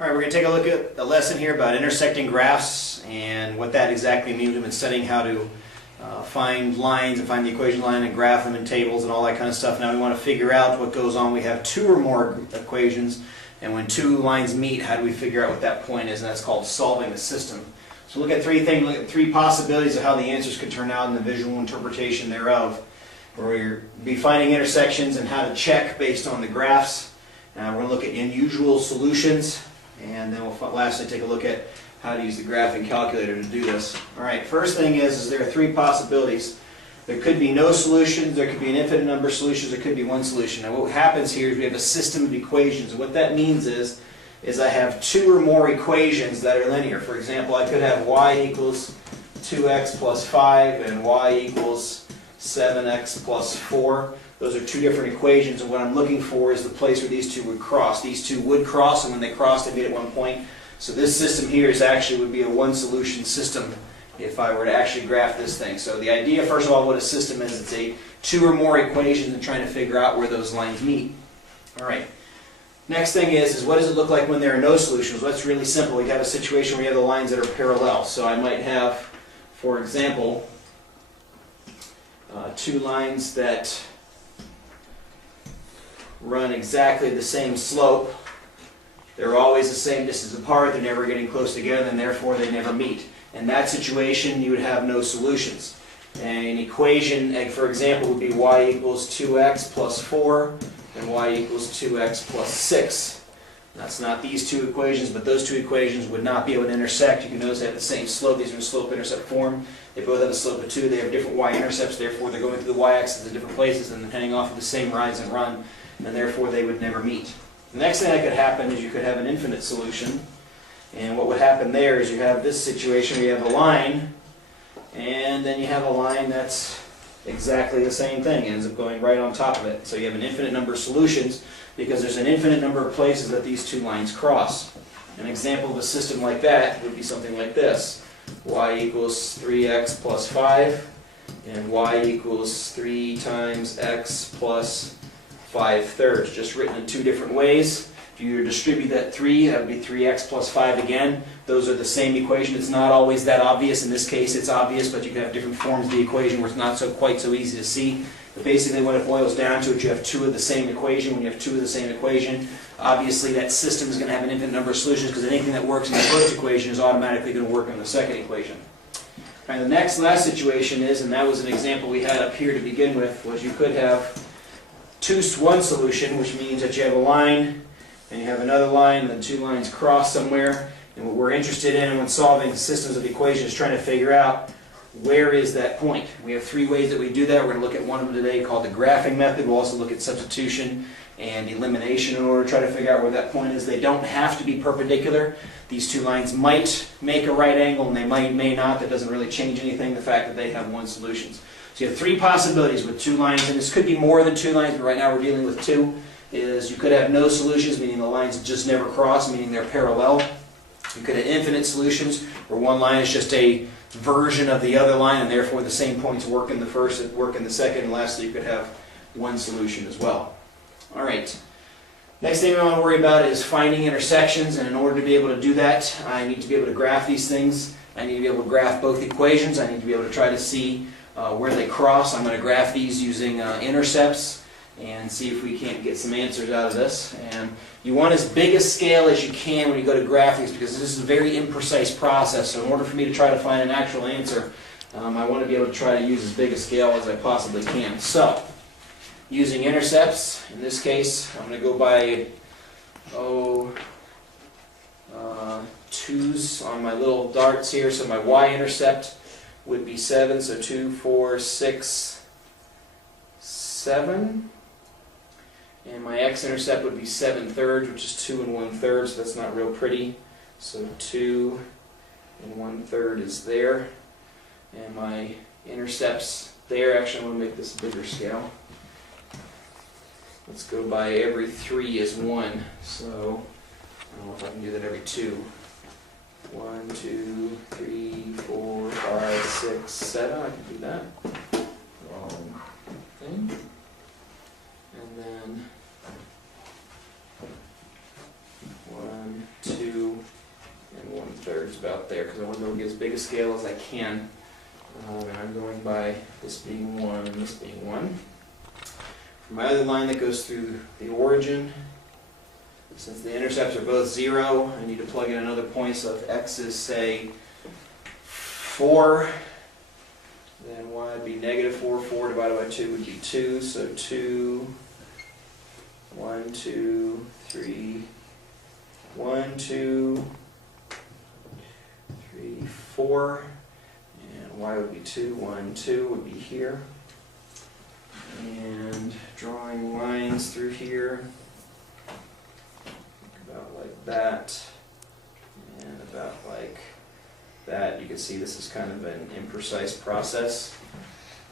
All right, we're going to take a look at a lesson here about intersecting graphs and what that exactly means. We've been studying how to find lines and find the equation line and graph them in tables and all that kind of stuff. Now we want to figure out what goes on. We have two or more equations, and when two lines meet, how do we figure out what that point is? And that's called solving the system. So look at three things, look at three possibilities of how the answers could turn out and the visual interpretation thereof. We'll be finding intersections and how to check based on the graphs. We're going to look at unusual solutions. And then we'll lastly take a look at how to use the graphing calculator to do this. All right, first thing is there are three possibilities. There could be no solutions, there could be an infinite number of solutions, there could be one solution. Now what happens here is we have a system of equations. And what that means is I have two or more equations that are linear. For example, I could have y equals 2x plus 5 and y equals 7x plus 4. Those are two different equations, and what I'm looking for is the place where these two would cross. These two would cross, and when they cross, they meet at one point. So this system here would be a one-solution system if I were to actually graph this thing. So the idea, first of all, what a system is, it's a two or more equations and trying to figure out where those lines meet. All right. Next thing is what does it look like when there are no solutions? Well, that's really simple. We have a situation where you have the lines that are parallel. So I might have, for example, two lines that run exactly the same slope. They're always the same distance apart, they're never getting close together, and therefore they never meet. In that situation, you would have no solutions. An equation, for example, would be y equals 2x plus 4 and y equals 2x plus 6. That's not these two equations, but those two equations would not be able to intersect. You can notice they have the same slope. These are in slope-intercept form. They both have a slope of 2. They have different y-intercepts, therefore they're going through the y-axis in different places and heading off of the same rise and run, and therefore they would never meet. The next thing that could happen is you could have an infinite solution, and what would happen there is you have this situation where you have a line, and then you have a line that's exactly the same thing. It ends up going right on top of it. So you have an infinite number of solutions because there's an infinite number of places that these two lines cross. An example of a system like that would be something like this. Y equals 3x plus 5, and y equals 3 times x plus 5/3, just written in two different ways. If you distribute that 3, that would be 3x plus 5 again. Those are the same equation. It's not always that obvious. In this case, it's obvious, but you can have different forms of the equation where it's not quite so easy to see. But basically, when it boils down to it, you have two of the same equation. When you have two of the same equation, obviously that system is going to have an infinite number of solutions because anything that works in the first equation is automatically going to work in the second equation. And the last situation is, and that was an example we had up here to begin with, was you could have one solution, which means that you have a line and you have another line and the two lines cross somewhere, and what we're interested in when solving systems of equations is trying to figure out where is that point. We have three ways that we do that. We're going to look at one of them today called the graphing method. We'll also look at substitution and elimination in order to try to figure out where that point is. They don't have to be perpendicular. These two lines might make a right angle and they may not. That doesn't really change anything, the fact that they have one solution. So you have three possibilities with two lines, and this could be more than two lines, but right now we're dealing with two. You could have no solutions, meaning the lines just never cross, meaning they're parallel. You could have infinite solutions, where one line is just a version of the other line, and therefore the same points work in the first and work in the second, and lastly you could have one solution as well. All right. Next thing we want to worry about is finding intersections, and in order to be able to do that, I need to be able to graph these things. I need to be able to graph both equations. I need to be able to try to see where they cross. I'm going to graph these using intercepts and see if we can't get some answers out of this. And you want as big a scale as you can when you go to graph these because this is a very imprecise process. So in order for me to try to find an actual answer, I want to be able to try to use as big a scale as I possibly can. So, using intercepts, in this case, I'm going to go by 2's on my little darts here. So my y-intercept would be 7, so 2, 4, 6, 7. And my x-intercept would be 7/3, which is 2 1/3, so that's not real pretty. So 2 1/3 is there. And my intercepts there, actually I'm going to make this a bigger scale. Let's go by every 3 is 1. So I don't know if I can do that every 2. 1, 2, 3, 4, 5, 6, 7. I can do that. Wrong thing. And then 1, 2, up there because I want to get as big a scale as I can. And I'm going by this being 1 and this being 1. For my other line that goes through the origin, since the intercepts are both 0, I need to plug in another point. So if x is, say, 4, then y would be negative 4. 4 divided by 2 would be 2. So 2, 1, 2, 3, 1, 2, 3, 4. And y would be 2. 1, 2 would be here. And drawing lines through here. About like that, and about like that. You can see this is kind of an imprecise process.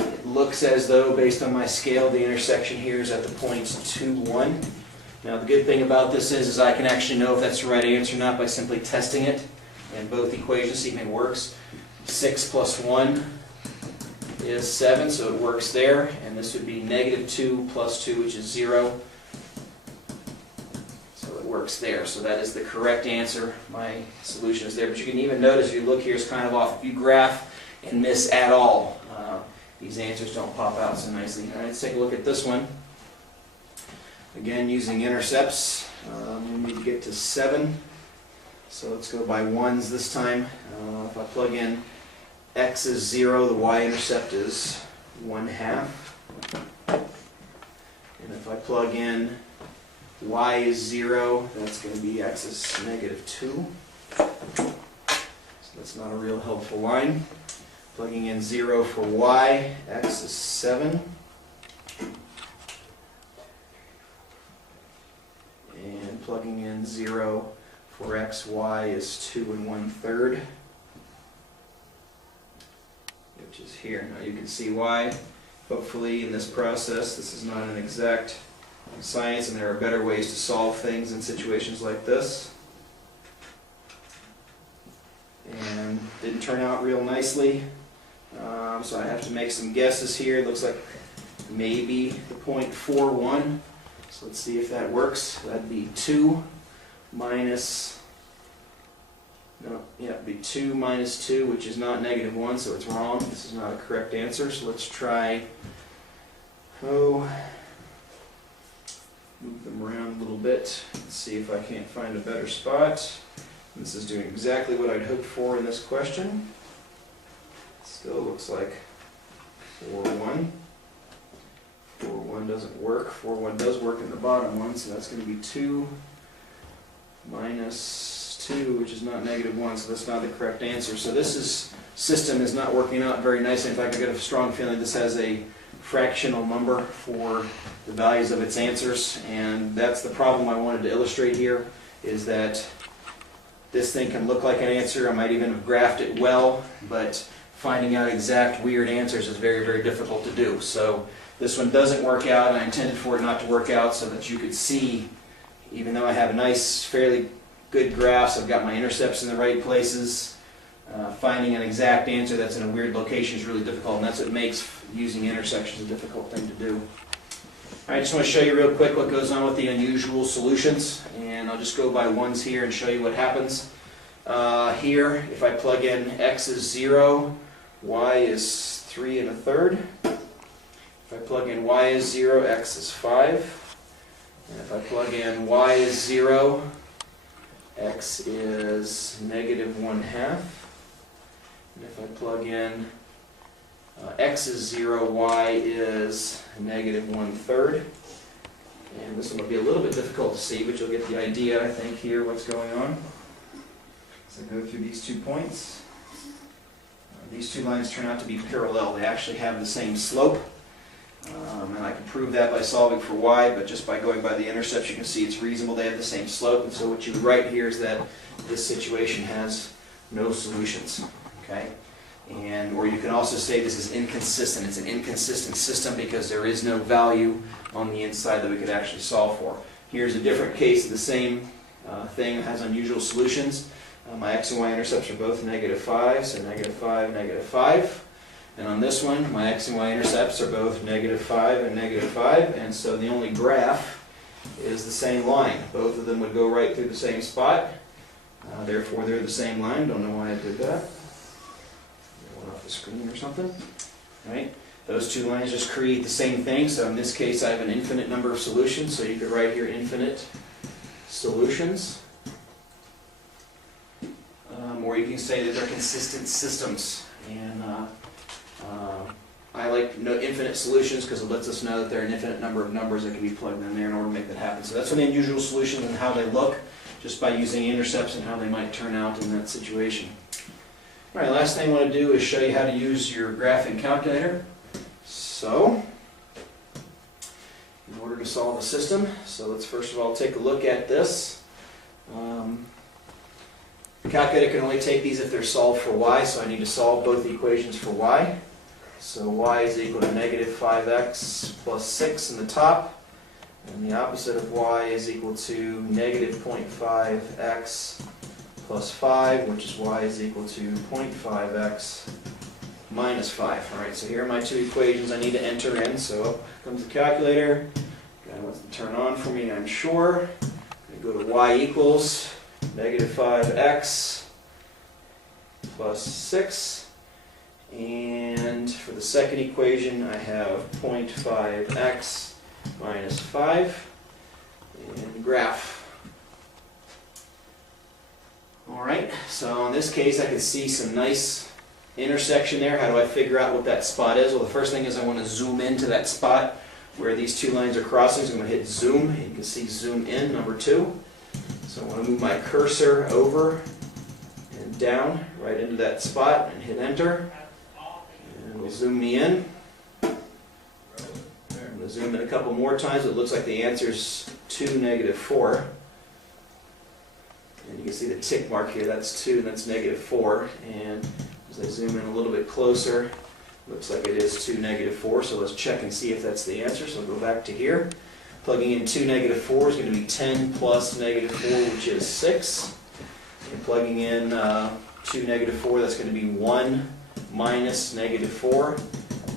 It looks as though, based on my scale, the intersection here is at the points 2, 1. Now the good thing about this is I can actually know if that's the right answer or not by simply testing it in both equations, see if it works. 6 plus 1 is 7, so it works there, and this would be negative 2 plus 2, which is 0. Works there, so that is the correct answer. My solution is there, but you can even notice if you look here, it's kind of off. If you graph and miss at all, these answers don't pop out so nicely. All right, let's take a look at this one. Again, using intercepts, we need to get to 7, so let's go by 1s this time. If I plug in x is 0, the y-intercept is 1/2, and if I plug in y is 0, that's going to be x is negative 2. So that's not a real helpful line. Plugging in 0 for y, x is 7. And plugging in 0 for x, y is 2 1/3, which is here. Now you can see why. Hopefully in this process, this is not an exact science, and there are better ways to solve things in situations like this. And didn't turn out real nicely, so I have to make some guesses here. It looks like maybe the point 4, 1. So let's see if that works. That'd be 2 minus, it'd be 2 minus 2, which is not negative 1, so it's wrong. This is not a correct answer. So let's try, move them around a little bit. Let's see if I can't find a better spot. This is doing exactly what I'd hoped for in this question. Still looks like 4, 1. 4, 1 doesn't work. 4, 1 does work in the bottom one, so that's going to be 2 minus 2, which is not negative 1, so that's not the correct answer. So this system is not working out very nicely. In fact, I get a strong feeling this has a fractional number for the values of its answers, and that's the problem I wanted to illustrate here, is that this thing can look like an answer. I might even have graphed it well, but finding out exact weird answers is very, very difficult to do. So this one doesn't work out, and I intended for it not to work out so that you could see, even though I have a nice, fairly good graphs, I've got my intercepts in the right places. Finding an exact answer that's in a weird location is really difficult, and that's what makes using intersections a difficult thing to do. I just want to show you real quick what goes on with the unusual solutions, and I'll just go by 1s here and show you what happens. Here, if I plug in x is 0, y is 3 1/3. If I plug in y is 0, x is 5. And if I plug in y is 0, x is negative 1/2. And if I plug in x is 0, y is negative 1/3. And this one will be a little bit difficult to see, but you'll get the idea, I think, here, what's going on. So I go through these 2 points. These 2 lines turn out to be parallel. They actually have the same slope. And I can prove that by solving for y, but just by going by the intercepts, you can see it's reasonable. They have the same slope. And so what you would write here is that this situation has no solutions. Okay? Or you can also say this is inconsistent. It's an inconsistent system because there is no value on the inside that we could actually solve for. Here's a different case of the same thing that has unusual solutions. My x and y intercepts are both negative 5, so negative 5, negative 5. And on this one, my x and y intercepts are both negative 5 and negative 5, and so the only graph is the same line. Both of them would go right through the same spot. Therefore, they're the same line. Don't know why I did that. Went off the screen or something. Right? Those two lines just create the same thing. So in this case, I have an infinite number of solutions. So you could write here infinite solutions. Or you can say that they're consistent systems. And I like infinite solutions because it lets us know that there are an infinite number of numbers that can be plugged in there in order to make that happen. So that's an unusual solution and how they look, just by using intercepts and how they might turn out in that situation. All right, last thing I want to do is show you how to use your graphing calculator. So, in order to solve a system, so let's first of all take a look at this. The calculator can only take these if they're solved for y, so I need to solve both the equations for y. So y is equal to negative 5x plus 6 in the top, and the opposite of y is equal to negative 0.5x plus 5, which is y is equal to 0.5x minus 5. Alright, so here are my two equations I need to enter in. So up comes the calculator. It wants to turn on for me, I'm sure. I go to y equals negative 5x plus 6. And for the second equation, I have 0.5x minus 5. And graph. Alright, so in this case I can see some nice intersection there. How do I figure out what that spot is? Well, the first thing is I want to zoom into that spot where these two lines are crossing. So I'm going to hit zoom. And you can see zoom in, number 2. So I want to move my cursor over and down right into that spot and hit enter. And it'll zoom me in. I'm going to zoom in a couple more times. It looks like the answer is 2, negative 4. And you can see the tick mark here. That's 2 and that's negative 4. And as I zoom in a little bit closer, looks like it is 2, negative 4. So let's check and see if that's the answer. So I'll go back to here. Plugging in 2, negative 4 is going to be 10 plus negative 4, which is 6. And plugging in 2, negative 4, that's going to be 1 minus negative 4,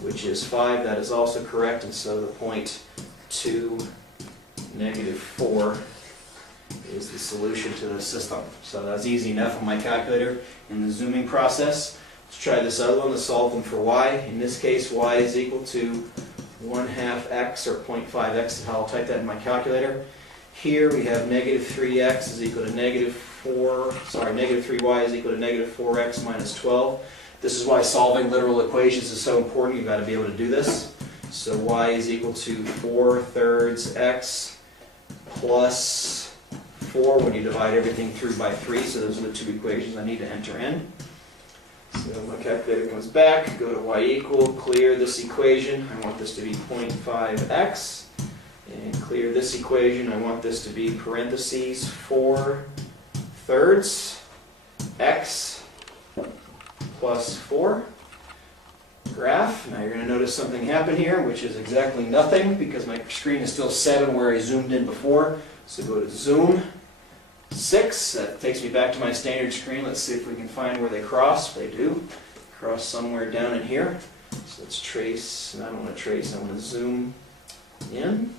which is 5. That is also correct. And so the point 2, negative 4 is the solution to the system. So that's easy enough on my calculator in the zooming process. Let's try this other one to solve them for y. In this case, y is equal to 1/2 x or 0.5x is how I'll type that in my calculator. Here we have negative 3x is equal to negative 3y is equal to negative 4x minus 12. This is why solving literal equations is so important. You've got to be able to do this. So y is equal to 4/3 x plus 4 when you divide everything through by 3. So those are the two equations I need to enter in. So my calculator comes back, go to y equal, clear this equation. I want this to be 0.5x. And clear this equation. I want this to be parentheses 4/3 x plus 4. Graph. Now you're going to notice something happen here, which is exactly nothing because my screen is still 7 where I zoomed in before. So go to zoom. 6, that takes me back to my standard screen. Let's see if we can find where they cross. They do. Cross somewhere down in here. So let's trace, and I don't want to trace, I want to zoom in.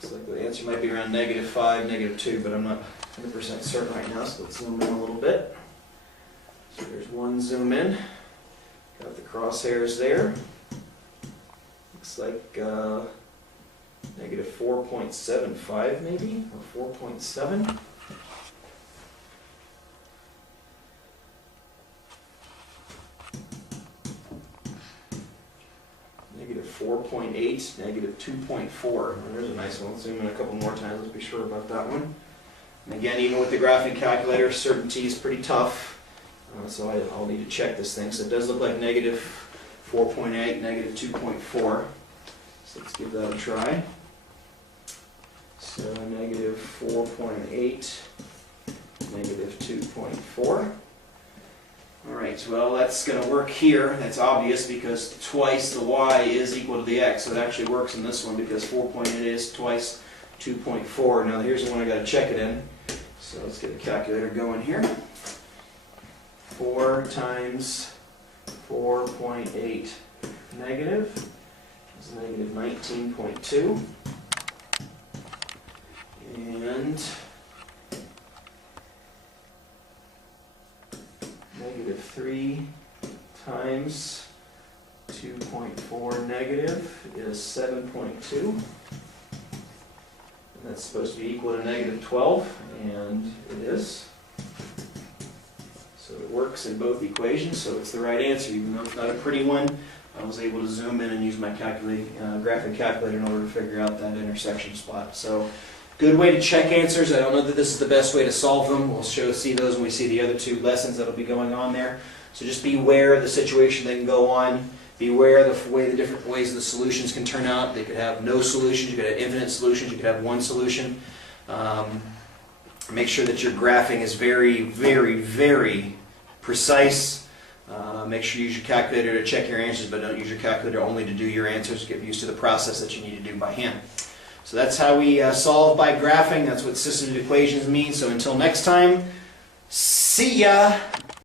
Looks like the answer might be around negative 5, negative 2, but I'm not 100% certain right now, so let's zoom in a little bit. So there's one zoom in. Got the crosshairs there. Looks like negative 4.75 maybe, or 4.7. Negative 4.8, negative 2.4. There's a nice one. Zoom in a couple more times, let's be sure about that one. And again, even with the graphing calculator, certainty is pretty tough. So I'll need to check this thing. So it does look like negative 4.8, negative 2.4. So let's give that a try. So negative 4.8, negative 2.4. Alright, well that's going to work here. That's obvious because twice the y is equal to the x. So it actually works in this one because 4.8 is twice 2.4. Now here's the one I got to check it in. So let's get the calculator going here. 4 times 4.8 negative. is negative 19.2. And negative 3 times 2.4 negative is 7.2. And that's supposed to be equal to negative 12, and it is. So it works in both equations, so it's the right answer. Even though it's not a pretty one, I was able to zoom in and use my graphic calculator in order to figure out that intersection spot. So, good way to check answers. I don't know that this is the best way to solve them. We'll see those when we see the other two lessons that will be going on there. So just be aware of the situation that can go on. Be aware of the different ways the solutions can turn out. They could have no solutions. You could have infinite solutions. You could have one solution. Make sure that your graphing is very, very, very precise. Make sure you use your calculator to check your answers, but don't use your calculator only to do your answers. Get used to the process that you need to do by hand. So that's how we solve by graphing. That's what systems of equations mean. So until next time, see ya!